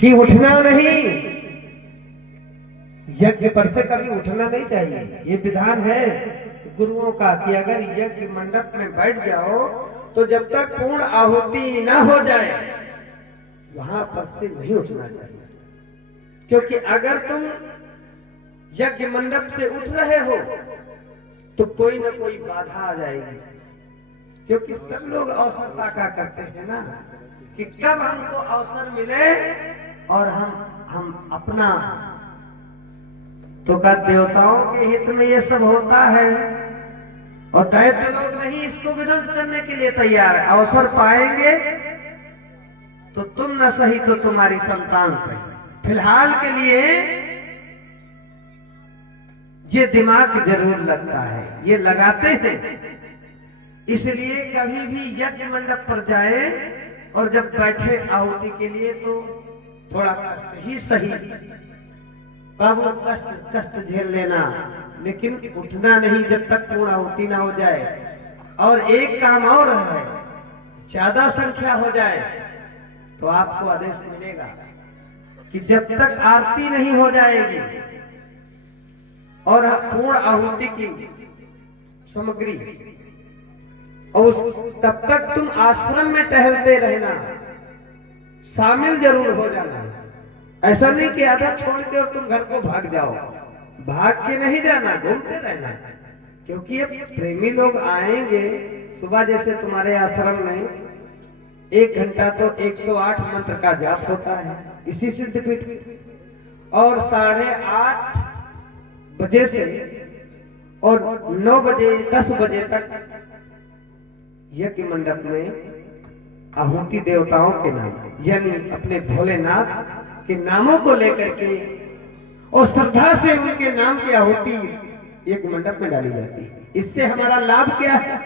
कि उठना नहीं, यज्ञ पर से कभी उठना नहीं चाहिए। ये विधान है गुरुओं का कि अगर यज्ञ मंडप में बैठ जाओ तो जब तक पूर्ण आहुति ना हो जाए वहां पर से नहीं उठना चाहिए। क्योंकि अगर तुम यज्ञ मंडप से उठ रहे हो तो कोई ना कोई बाधा आ जाएगी। क्योंकि सब लोग अवसर ताका करते हैं ना कि कब हमको अवसर मिले और हम अपना, तो का देवताओं के हित में ये सब होता है और दैत्य लोग नहीं इसको विध्वंस करने के लिए तैयार है। अवसर पाएंगे तो तुम न सही तो तुम्हारी संतान सही। फिलहाल के लिए ये दिमाग जरूर लगता है, ये लगाते हैं। इसलिए कभी भी यज्ञ मंडप पर जाए और जब बैठे आहुति के लिए तो थोड़ा कष्ट ही सही, बाबू कष्ट झेल लेना, लेकिन उठना नहीं जब तक पूर्ण आहुति ना हो जाए। और एक काम और है, ज्यादा संख्या हो जाए तो आपको आदेश मिलेगा कि जब तक आरती नहीं हो जाएगी और पूर्ण आहुति की सामग्री और तब तक तुम आश्रम में टहलते रहना, शामिल जरूर हो जाना। ऐसा नहीं कि आधा छोड़ के और तुम घर को भाग जाओ, भाग के नहीं जाना, घूमते रहना। क्योंकि ये प्रेमी लोग आएंगे सुबह, जैसे तुम्हारे आश्रम में 1 घंटा तो 108 मंत्र का जाप होता है इसी सिद्धपीठ में, और 8:30 बजे से और 9 बजे 10 बजे तक यज्ञ मंडप में आहुति देवताओं के नाम यानी अपने भोलेनाथ के नामों को लेकर के और श्रद्धा से उनके नाम की आहुति यज्ञ मंडप में डाली जाती है। इससे हमारा लाभ क्या है?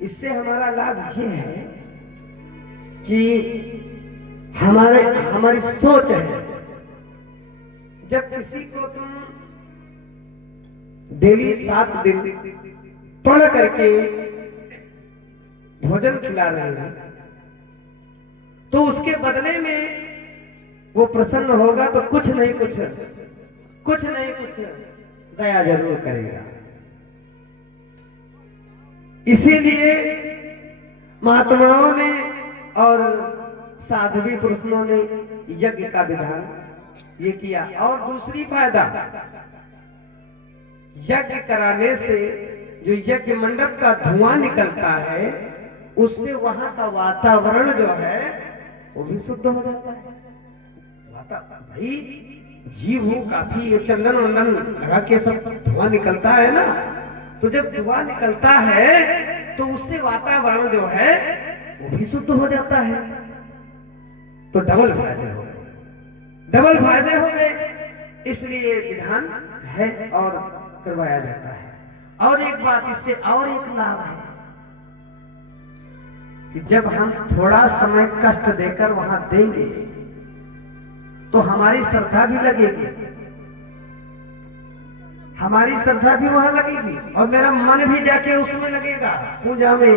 इससे हमारा लाभ ये है कि हमारी सोच है, जब किसी को तुम डेली 7 दिन पढ़ करके भोजन खिला रहे हैं तो उसके बदले में वो प्रसन्न होगा तो कुछ नहीं कुछ दया जरूर करेगा। इसीलिए महात्माओं ने और साध्वी पुरुषों ने यज्ञ का विधान ये किया। और दूसरी फायदा, यज्ञ कराने से जो यज्ञ मंडप का धुआं निकलता है उससे वहां का वातावरण जो है वो भी शुद्ध हो जाता है। भाई घी वो काफी चंदन वंदन लगा के सब धुआं निकलता है ना, तो जब धुआं निकलता है तो उससे वातावरण जो है वो भी शुद्ध हो जाता है। तो डबल फायदे हो गए, इसलिए विधान है और करवाया जाता है। और एक बात, इससे और एक लाभ है कि जब हम थोड़ा समय कष्ट देकर वहां देंगे तो हमारी श्रद्धा भी लगेगी, हमारी श्रद्धा भी वहां लगेगी और मेरा मन भी जाके उसमें लगेगा पूजा में।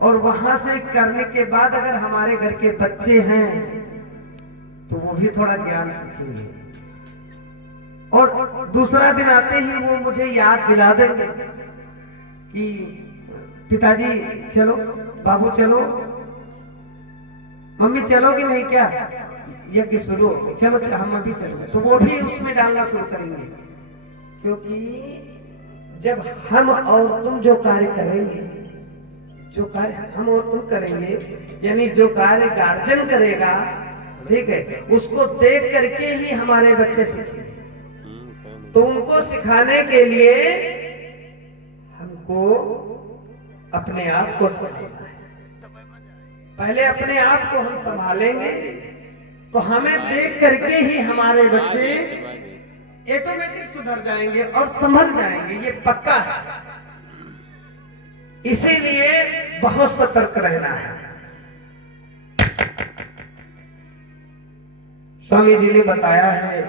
और वहां से करने के बाद अगर हमारे घर के बच्चे हैं तो वो भी थोड़ा ज्ञान सीखेंगे और दूसरा दिन आते ही वो मुझे याद दिला देंगे कि पिताजी चलो, बाबू चलो, मम्मी चलोगी नहीं क्या, यज्ञ शुरू हो गई, चलो हम अभी चलो। तो वो भी उसमें डालना शुरू करेंगे। क्योंकि जब हम और तुम जो कार्य करेंगे, जो कार्य हम और तुम करेंगे, यानी जो कार्य गार्जियन करेगा, ठीक है, उसको देख करके ही हमारे बच्चे सीखेंगे। तो उनको सिखाने के लिए हमको अपने आप को संभालना है। पहले अपने आप को हम संभालेंगे तो हमें देख करके ही हमारे बच्चे ऑटोमेटिक सुधर जाएंगे और संभल जाएंगे, ये पक्का है। इसीलिए बहुत सतर्क रहना है। स्वामी जी ने बताया है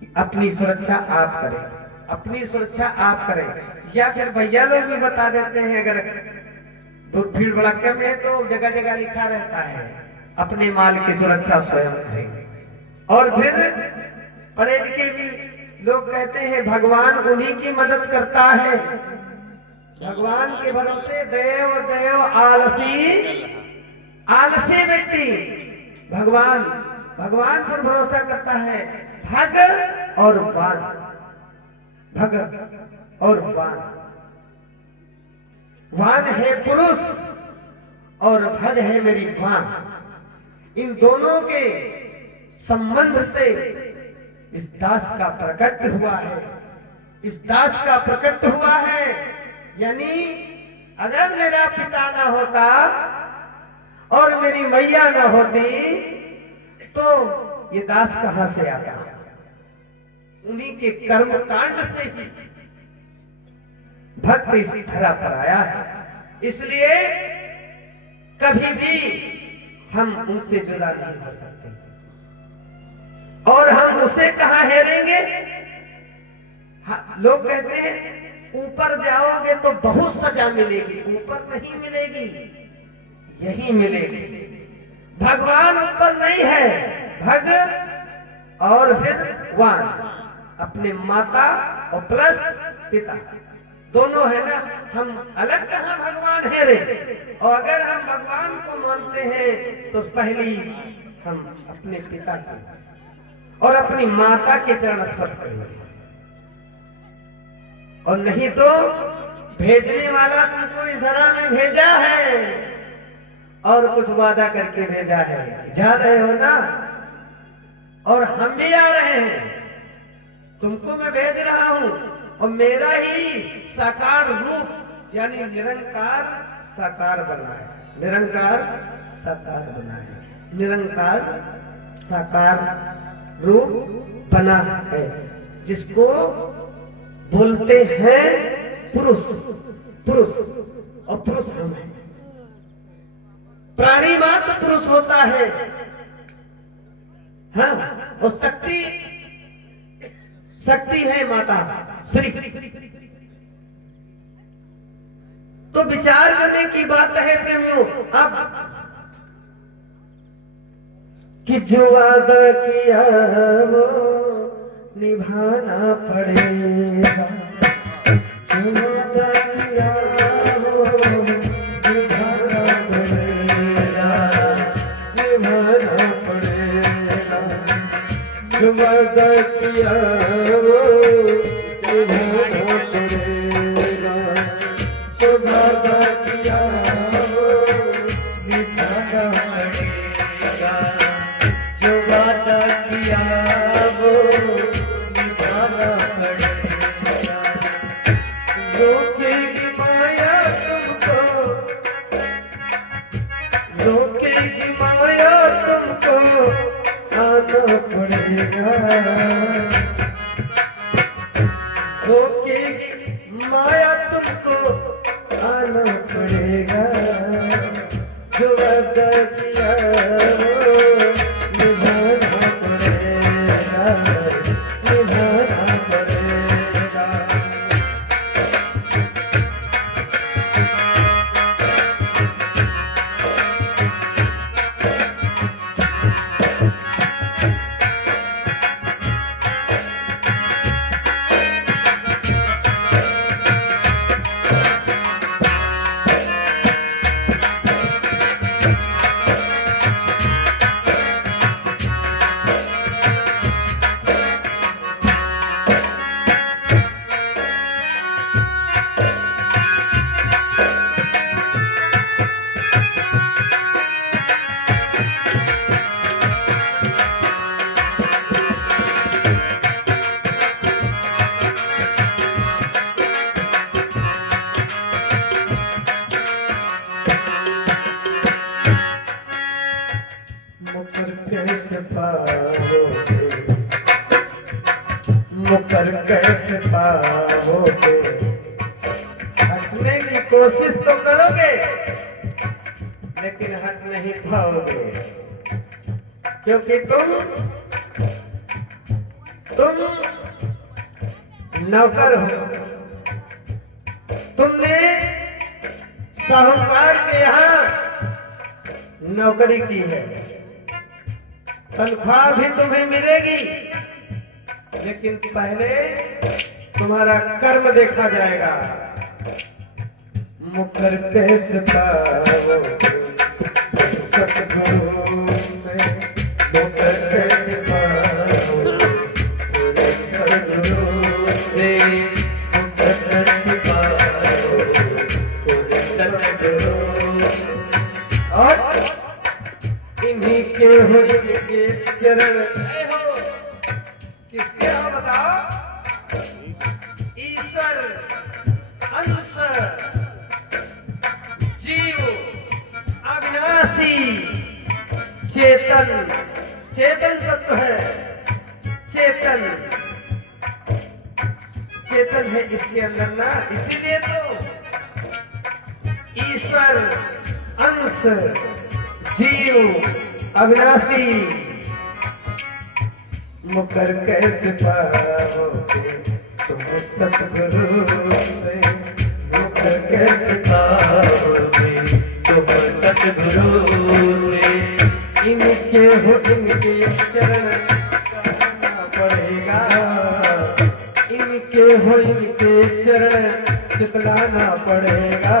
कि अपनी सुरक्षा आप करें, अपनी सुरक्षा आप करें। या फिर भैया लोग भी बता देते हैं, अगर तो भीड़ भड़के में तो जगह जगह लिखा रहता है अपने माल की सुरक्षा स्वयं करें। और फिर पढ़े लिखे भी लोग कहते हैं भगवान उन्हीं की मदद करता है। भगवान के भरोसे देव देव आलसी व्यक्ति भगवान पर भरोसा करता है। भग और वान, भग और वान है पुरुष और भग है मेरी मां। इन दोनों के संबंध से इस दास का प्रकट हुआ है। इस दास का प्रकट हुआ है यानी अगर मेरा पिता ना होता और मेरी मैया ना होती तो ये दास कहां से आता? उन्हीं के कर्म कांड से ही भक्त इस धरा पर आया है। इसलिए कभी भी हम उनसे जुदा नहीं हो सकते और हम उसे कहां हेरेंगे? लोग कहते हैं ऊपर जाओगे तो बहुत सजा मिलेगी। ऊपर नहीं मिलेगी, यही मिलेगी। भगवान ऊपर नहीं है, भग और फिर वान, अपने माता और प्लस पिता दोनों है ना। हम अलग कहां भगवान है रे। और अगर हम भगवान को मानते हैं तो पहली हम अपने पिता के और अपनी माता के चरण स्पर्श करेंगे। और नहीं तो भेजने वाला तुमको इस धरा में भेजा है और कुछ वादा करके भेजा है। जा रहे हो ना? और हम भी आ रहे हैं, तुमको मैं भेज रहा हूं और मेरा ही साकार रूप यानी निरंकार साकार बना है। निरंकार साकार बना है, निरंकार साकार रूप बना है जिसको बोलते हैं पुरुष। पुरुष और पुरुष हम हैं। प्राणी मात्र पुरुष होता है। हाँ, और शक्ति है माता श्री। तो विचार करने की बात है प्रेमियों अब कि जो वादा किया वो निभाना पड़ेगा। जो वादा किया वो निभाना पड़ेगा, निभाना पड़ेगा। जो वादा किया वो निभाना पड़ेगा। जो वादा किया वो निभाना पड़ेगा। जो वादा किया वो निभाना पड़ेगा। रोकेगी माया तुमको, रोकेगी माया तुमको आना पड़ेगा। रोकेगी माया तुमको आना पड़ेगा। जो वादा किया वो निभाना पड़ेगा, निभाना पड़ेगा। मुकर कैसे पाओगे? हटने की कोशिश तो करोगे लेकिन हट नहीं पाओगे क्योंकि तुम नौकर हो। तुमने साहूकार के यहाँ नौकरी की है, तनख्वाह भी तुम्हें मिलेगी, लेकिन पहले तुम्हारा कर्म देखा जाएगा। मुकर कैसे पाओगे सतगुरु से, मुकर कैसे पाओगे सतगुरु से, मुकर कैसे पाओगे सतगुरु। और इन्हीं के हो इनके चरण, किसके हो बताओ? ईश्वर, अंश, जीव, अविनाशी, चेतन। चेतन तत्व है, चेतन चेतन है इसके अंदर ना, इसीलिए तो ईश्वर, अंश, जीव, अविनाशी। मुकर कैसे पाओगे तुम सतगुरु से, मुकर कैसे पाओगे तुम सतगुरु से। इनके हो इनके चरण कहना पड़ेगा, इनके हो इनके चरण चितलाना पड़ेगा।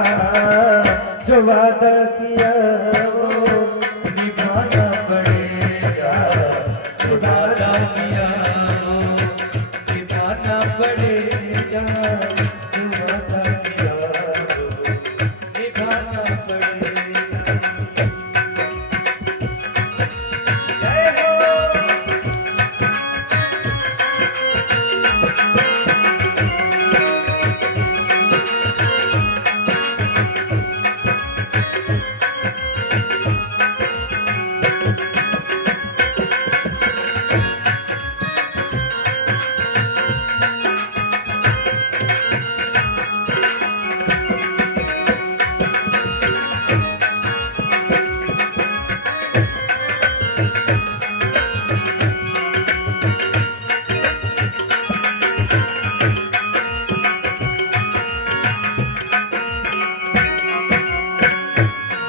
जो वादा किया वो निभाना पड़ेगा, जो वादा किया वो निभाना पड़ेगा, जो वादा किया वो निभाना पड़ेगा। जय हो।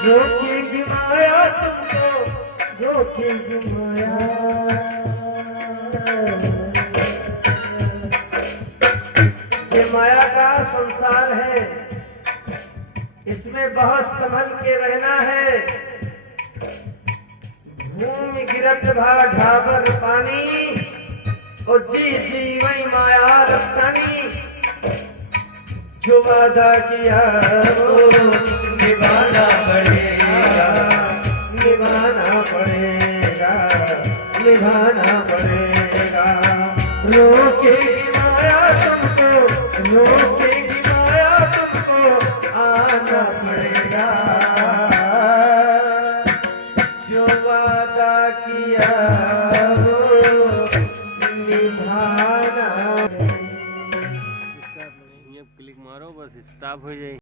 रोकेगी माया तुमको, रोकेगी माया। ये माया का संसार है, इसमें बहुत संभल के रहना है। भूमि गिरत भा ढाबर पानी, और जी जी वही माया रफ्तानी। जो वादा किया वो निभाना पड़ेगा, निभाना पड़ेगा, निभाना पड़ेगा। रोकेगी माया तुमको, रोकेगी माया तुमको, आना पड़ेगा। जो वादा किया वो निभाना। क्लिक मारो बस स्टॉप हो जाए।